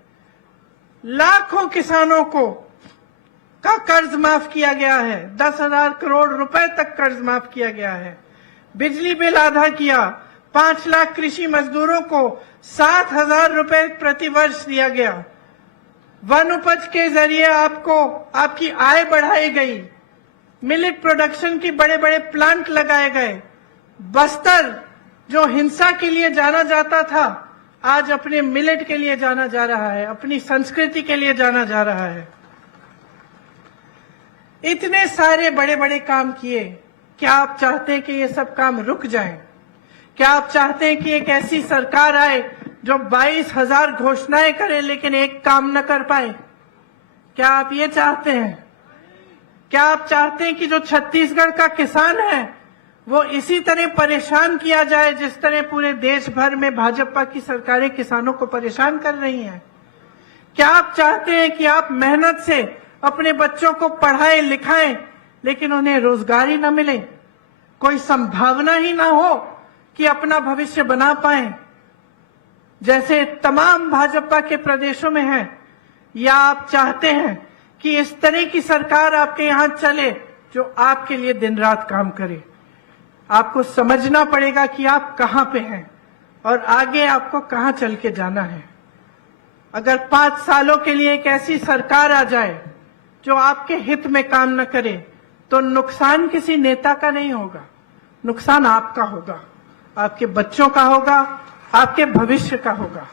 लाखों किसानों को का कर्ज माफ किया गया है, 10,000 करोड़ रुपए तक कर्ज माफ किया गया है। बिजली बिल आधा किया, 5 लाख कृषि मजदूरों को 7,000 रुपए प्रति वर्ष दिया गया। वन उपज के जरिए आपको आपकी आय बढ़ाई गई, मिलेट प्रोडक्शन की बड़े बड़े प्लांट लगाए गए। बस्तर जो हिंसा के लिए जाना जाता था, आज अपने मिलेट के लिए जाना जा रहा है, अपनी संस्कृति के लिए जाना जा रहा है। इतने सारे बड़े बड़े काम किए। क्या आप चाहते हैं कि ये सब काम रुक जाएं? क्या आप चाहते हैं कि एक ऐसी सरकार आए जो 22,000 घोषणाएं करे लेकिन एक काम न कर पाए? क्या आप ये चाहते हैं? क्या आप चाहते हैं कि जो छत्तीसगढ़ का किसान है वो इसी तरह परेशान किया जाए जिस तरह पूरे देश भर में भाजपा की सरकारें किसानों को परेशान कर रही हैं? क्या आप चाहते हैं कि आप मेहनत से अपने बच्चों को पढ़ाएं लिखाएं लेकिन उन्हें रोजगार ही न मिले, कोई संभावना ही ना हो कि अपना भविष्य बना पाए? जैसे तमाम भाजपा के प्रदेशों में है, या आप चाहते हैं कि इस तरह की सरकार आपके यहां चले जो आपके लिए दिन रात काम करे? आपको समझना पड़ेगा कि आप कहां पे हैं और आगे आपको कहां चल के जाना है। अगर 5 सालों के लिए एक ऐसी सरकार आ जाए जो आपके हित में काम न करे, तो नुकसान किसी नेता का नहीं होगा, नुकसान आपका होगा, आपके बच्चों का होगा, आपके भविष्य का होगा।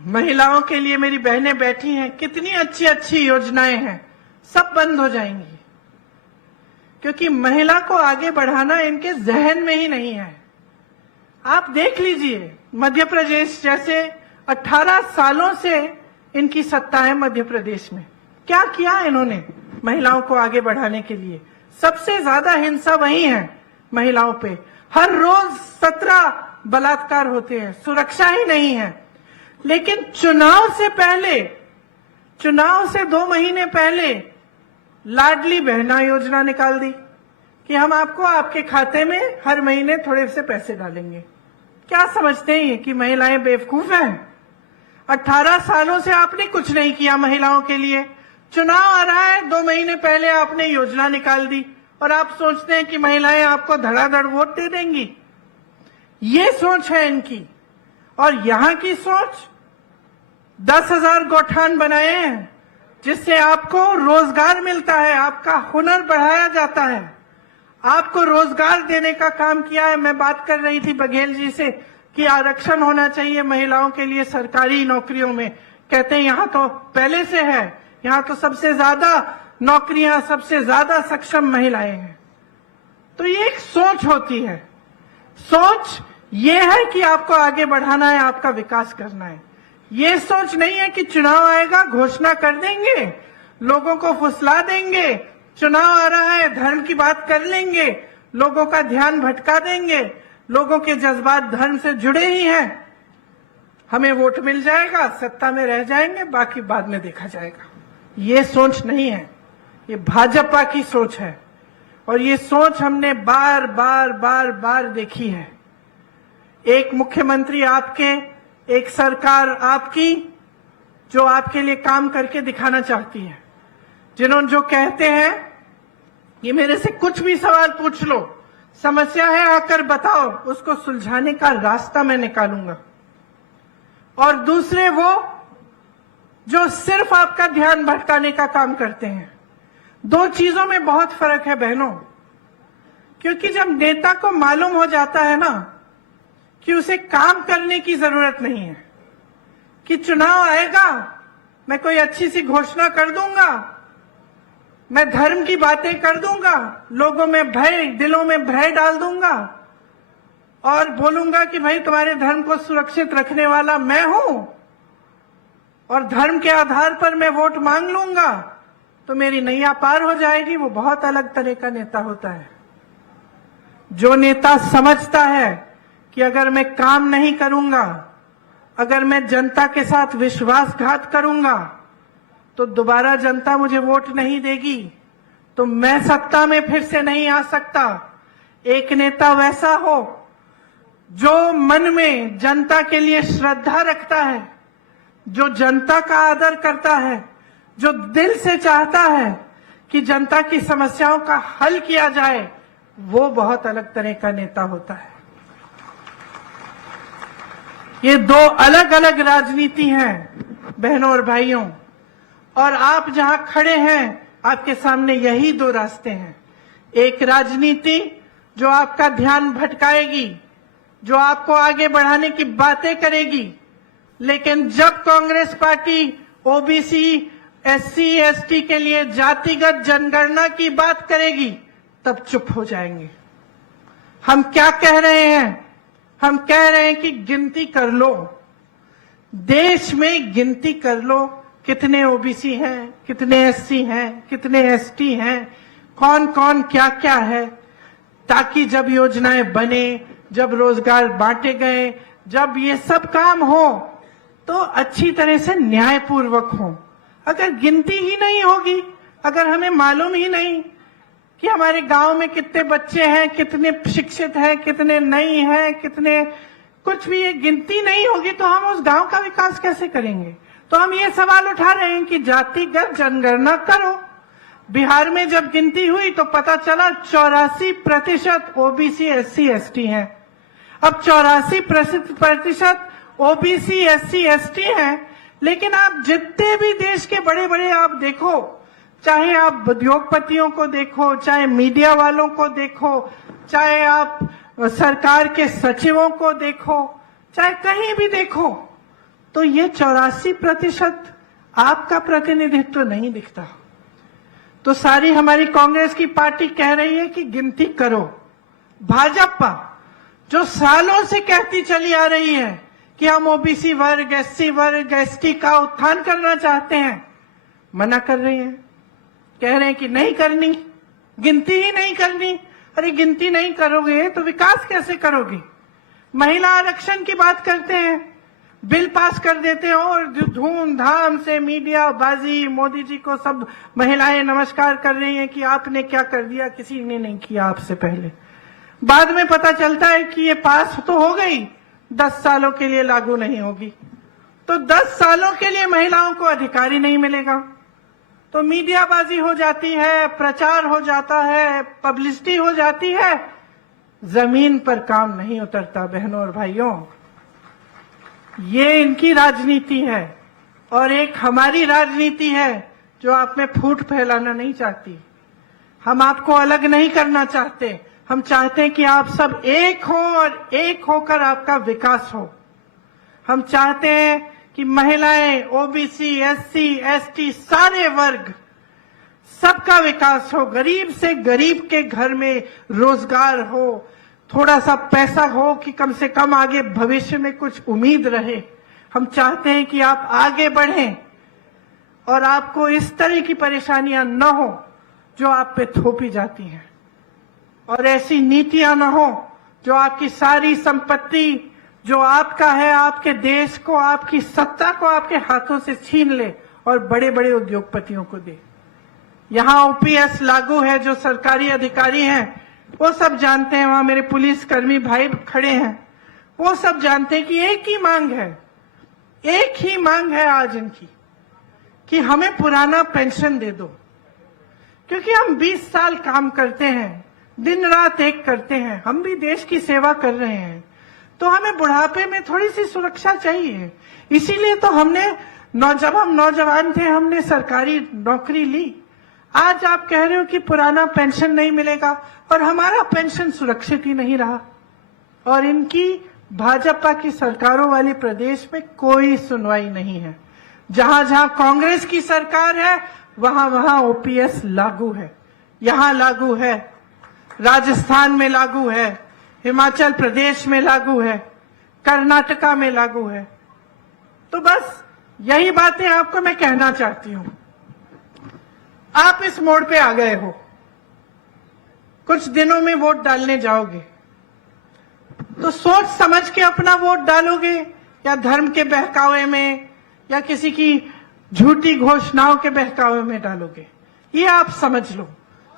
महिलाओं के लिए मेरी बहनें बैठी हैं, कितनी अच्छी अच्छी योजनाएं हैं, सब बंद हो जाएंगी, क्योंकि महिला को आगे बढ़ाना इनके जहन में ही नहीं है। आप देख लीजिए, मध्य प्रदेश जैसे 18 सालों से इनकी सत्ता है मध्य प्रदेश में, क्या किया इन्होंने महिलाओं को आगे बढ़ाने के लिए? सबसे ज्यादा हिंसा वही है महिलाओं पे, हर रोज 17 बलात्कार होते हैं, सुरक्षा ही नहीं है। लेकिन चुनाव से पहले, चुनाव से 2 महीने पहले लाडली बहना योजना निकाल दी कि हम आपको आपके खाते में हर महीने थोड़े से पैसे डालेंगे। क्या समझते हैं कि महिलाएं बेवकूफ हैं? 18 सालों से आपने कुछ नहीं किया महिलाओं के लिए, चुनाव आ रहा है 2 महीने पहले आपने योजना निकाल दी और आप सोचते हैं कि महिलाएं आपको धड़ाधड़ वोट दे देंगी। ये सोच है इनकी। और यहां की सोच, 10,000 गौठान बनाए हैं जिससे आपको रोजगार मिलता है, आपका हुनर बढ़ाया जाता है, आपको रोजगार देने का काम किया है। मैं बात कर रही थी बघेल जी से कि आरक्षण होना चाहिए महिलाओं के लिए सरकारी नौकरियों में, कहते हैं यहां तो पहले से है, यहां तो सबसे ज्यादा नौकरियां, सबसे ज्यादा सक्षम महिलाएं हैं। तो ये एक सोच होती है, सोच ये है कि आपको आगे बढ़ाना है, आपका विकास करना है। ये सोच नहीं है कि चुनाव आएगा घोषणा कर देंगे, लोगों को फुसला देंगे, चुनाव आ रहा है धर्म की बात कर लेंगे, लोगों का ध्यान भटका देंगे, लोगों के जज्बात धर्म से जुड़े ही हैं, हमें वोट मिल जाएगा, सत्ता में रह जाएंगे, बाकी बाद में देखा जाएगा। ये सोच नहीं है, ये भाजपा की सोच है और ये सोच हमने बार बार बार बार देखी है। एक मुख्यमंत्री आपके, एक सरकार आपकी जो आपके लिए काम करके दिखाना चाहती है, जिन्होंने जो कहते हैं ये मेरे से कुछ भी सवाल पूछ लो, समस्या है आकर बताओ, उसको सुलझाने का रास्ता मैं निकालूंगा। और दूसरे वो जो सिर्फ आपका ध्यान भटकाने का काम करते हैं। 2 चीजों में बहुत फर्क है बहनों, क्योंकि जब नेता को मालूम हो जाता है ना कि उसे काम करने की जरूरत नहीं है, कि चुनाव आएगा मैं कोई अच्छी सी घोषणा कर दूंगा, मैं धर्म की बातें कर दूंगा, लोगों में भय, दिलों में भय डाल दूंगा और बोलूंगा कि भाई तुम्हारे धर्म को सुरक्षित रखने वाला मैं हूं और धर्म के आधार पर मैं वोट मांग लूंगा, तो मेरी नैया पार हो जाएगी। वो बहुत अलग तरह का नेता होता है। जो नेता समझता है कि अगर मैं काम नहीं करूंगा, अगर मैं जनता के साथ विश्वासघात करूंगा तो दोबारा जनता मुझे वोट नहीं देगी, तो मैं सत्ता में फिर से नहीं आ सकता। एक नेता वैसा हो जो मन में जनता के लिए श्रद्धा रखता है, जो जनता का आदर करता है, जो दिल से चाहता है कि जनता की समस्याओं का हल किया जाए, वो बहुत अलग तरह का नेता होता है। ये 2 अलग अलग राजनीति हैं बहनों और भाइयों, और आप जहां खड़े हैं आपके सामने यही 2 रास्ते हैं। एक राजनीति जो आपका ध्यान भटकाएगी, जो आपको आगे बढ़ाने की बातें करेगी, लेकिन जब Congress party OBC, SC, ST के लिए जातिगत जनगणना की बात करेगी तब चुप हो जाएंगे। हम क्या कह रहे हैं? हम कह रहे हैं कि गिनती कर लो, देश में गिनती कर लो, कितने ओबीसी हैं, कितने एससी हैं, कितने एसटी हैं, कौन कौन क्या क्या है, ताकि जब योजनाएं बने, जब रोजगार बांटे गए, जब ये सब काम हो तो अच्छी तरह से न्यायपूर्वक हो। अगर गिनती ही नहीं होगी, अगर हमें मालूम ही नहीं कि हमारे गांव में कितने बच्चे हैं, कितने शिक्षित हैं, कितने नहीं हैं, कितने कुछ भी ये गिनती नहीं होगी तो हम उस गांव का विकास कैसे करेंगे? तो हम ये सवाल उठा रहे हैं कि जातिगत जनगणना करो। बिहार में जब गिनती हुई तो पता चला 84% ओबीसी एससी एसटी हैं। अब 84% ओबीसी एससी एसटी हैं, लेकिन आप जितने भी देश के बड़े बड़े आप देखो, चाहे आप उद्योगपतियों को देखो, चाहे मीडिया वालों को देखो, चाहे आप सरकार के सचिवों को देखो, चाहे कहीं भी देखो, तो ये 84% आपका प्रतिनिधित्व नहीं दिखता। तो सारी हमारी कांग्रेस की पार्टी कह रही है कि गिनती करो। भाजपा जो सालों से कहती चली आ रही है कि हम ओबीसी वर्ग, एससी वर्ग, एसटी का उत्थान करना चाहते हैं, मना कर रही है, कह रहे हैं कि नहीं करनी, गिनती ही नहीं करनी। अरे गिनती नहीं करोगे तो विकास कैसे करोगे? महिला आरक्षण की बात करते हैं, बिल पास कर देते हो और धूमधाम से मीडिया बाजी, मोदी जी को सब महिलाएं नमस्कार कर रही हैं कि आपने क्या कर दिया, किसी ने नहीं किया आपसे पहले। बाद में पता चलता है कि ये पास तो हो गई, 10 सालों के लिए लागू नहीं होगी। तो 10 सालों के लिए महिलाओं को अधिकार ही नहीं मिलेगा। तो मीडियाबाजी हो जाती है, प्रचार हो जाता है, पब्लिसिटी हो जाती है, जमीन पर काम नहीं उतरता। बहनों और भाइयों, ये इनकी राजनीति है और एक हमारी राजनीति है जो आप में फूट फैलाना नहीं चाहती। हम आपको अलग नहीं करना चाहते, हम चाहते हैं कि आप सब एक हो और एक होकर आपका विकास हो। हम चाहते हैं कि महिलाएं, ओबीसी, एससी, एसटी, सारे वर्ग, सबका विकास हो। गरीब से गरीब के घर में रोजगार हो, थोड़ा सा पैसा हो कि कम से कम आगे भविष्य में कुछ उम्मीद रहे। हम चाहते हैं कि आप आगे बढ़ें और आपको इस तरह की परेशानियां न हो जो आप पे थोपी जाती हैं, और ऐसी नीतियां न हो जो आपकी सारी संपत्ति जो आपका है, आपके देश को, आपकी सत्ता को आपके हाथों से छीन ले और बड़े बड़े उद्योगपतियों को दे। यहां ओपीएस लागू है, जो सरकारी अधिकारी हैं वो सब जानते हैं, वहां मेरे पुलिसकर्मी भाई खड़े हैं, वो सब जानते हैं कि एक ही मांग है, एक ही मांग है आज इनकी कि हमें पुराना पेंशन दे दो। क्योंकि हम 20 साल काम करते हैं, दिन रात एक करते हैं, हम भी देश की सेवा कर रहे हैं, तो हमें बुढ़ापे में थोड़ी सी सुरक्षा चाहिए। इसीलिए तो हमने जब हम नौजवान थे हमने सरकारी नौकरी ली। आज आप कह रहे हो कि पुराना पेंशन नहीं मिलेगा और हमारा पेंशन सुरक्षित ही नहीं रहा। और इनकी भाजपा की सरकारों वाले प्रदेश में कोई सुनवाई नहीं है। जहां जहां कांग्रेस की सरकार है वहां वहां ओपीएस लागू है। यहां लागू है, राजस्थान में लागू है, हिमाचल प्रदेश में लागू है, कर्नाटका में लागू है। तो बस यही बातें आपको मैं कहना चाहती हूं। आप इस मोड़ पे आ गए हो, कुछ दिनों में वोट डालने जाओगे, तो सोच समझ के अपना वोट डालोगे या धर्म के बहकावे में या किसी की झूठी घोषणाओं के बहकावे में डालोगे, ये आप समझ लो।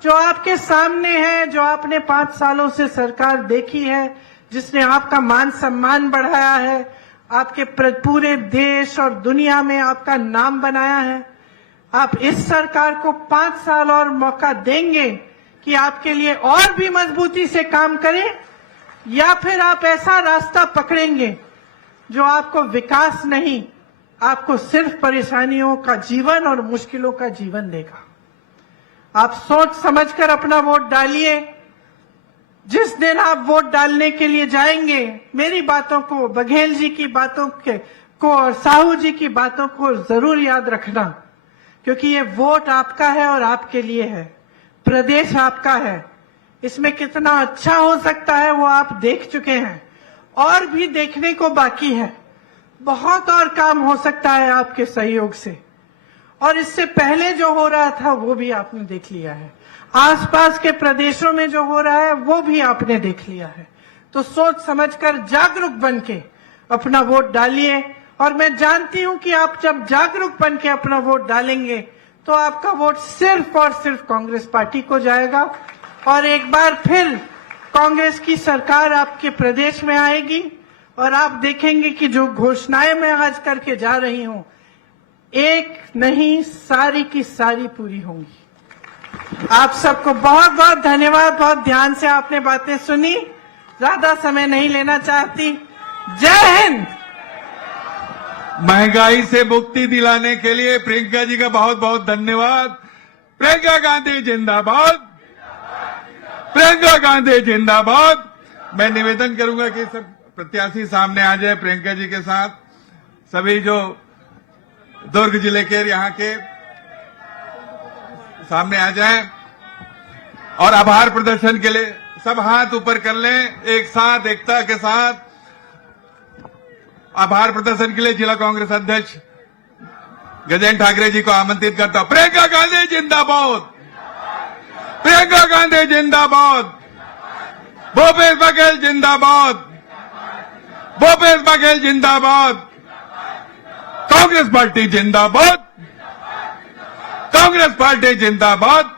जो आपके सामने है, जो आपने 5 सालों से सरकार देखी है, जिसने आपका मान सम्मान बढ़ाया है, आपके पूरे देश और दुनिया में आपका नाम बनाया है, आप इस सरकार को 5 साल और मौका देंगे कि आपके लिए और भी मजबूती से काम करे, या फिर आप ऐसा रास्ता पकड़ेंगे जो आपको विकास नहीं, आपको सिर्फ परेशानियों का जीवन और मुश्किलों का जीवन देगा। आप सोच समझकर अपना वोट डालिए। जिस दिन आप वोट डालने के लिए जाएंगे, मेरी बातों को, बघेल जी की बातों को और साहू जी की बातों को जरूर याद रखना, क्योंकि ये वोट आपका है और आपके लिए है। प्रदेश आपका है, इसमें कितना अच्छा हो सकता है वो आप देख चुके हैं, और भी देखने को बाकी है। बहुत और काम हो सकता है आपके सहयोग से, और इससे पहले जो हो रहा था वो भी आपने देख लिया है। आसपास के प्रदेशों में जो हो रहा है वो भी आपने देख लिया है। तो सोच समझकर जागरूक बन के अपना वोट डालिए, और मैं जानती हूं कि आप जब जागरूक बन के अपना वोट डालेंगे तो आपका वोट सिर्फ और सिर्फ कांग्रेस पार्टी को जाएगा, और एक बार फिर कांग्रेस की सरकार आपके प्रदेश में आएगी और आप देखेंगे कि जो घोषणाएं मैं आज करके जा रही हूं, एक नहीं सारी की सारी पूरी होंगी। आप सबको बहुत बहुत धन्यवाद। बहुत ध्यान से आपने बातें सुनी, ज्यादा समय नहीं लेना चाहती। जय हिंद। महंगाई से मुक्ति दिलाने के लिए प्रियंका जी का बहुत बहुत धन्यवाद। प्रियंका गांधी जिंदाबाद, प्रियंका गांधी जिंदाबाद। मैं निवेदन करूंगा कि सब प्रत्याशी सामने आ जाए प्रियंका जी के साथ। सभी जो दुर्ग जिले के यहाँ के सामने आ जाएं और आभार प्रदर्शन के लिए सब हाथ ऊपर कर लें एक साथ, एकता के साथ। आभार प्रदर्शन के लिए जिला कांग्रेस अध्यक्ष गजेंद्र ठाकरे जी को आमंत्रित करता हूं। प्रियंका गांधी जिंदाबाद, प्रियंका गांधी जिंदाबाद, भूपेश बघेल जिंदाबाद, भूपेश बघेल जिंदाबाद, कांग्रेस पार्टी जिंदाबाद, कांग्रेस पार्टी जिंदाबाद।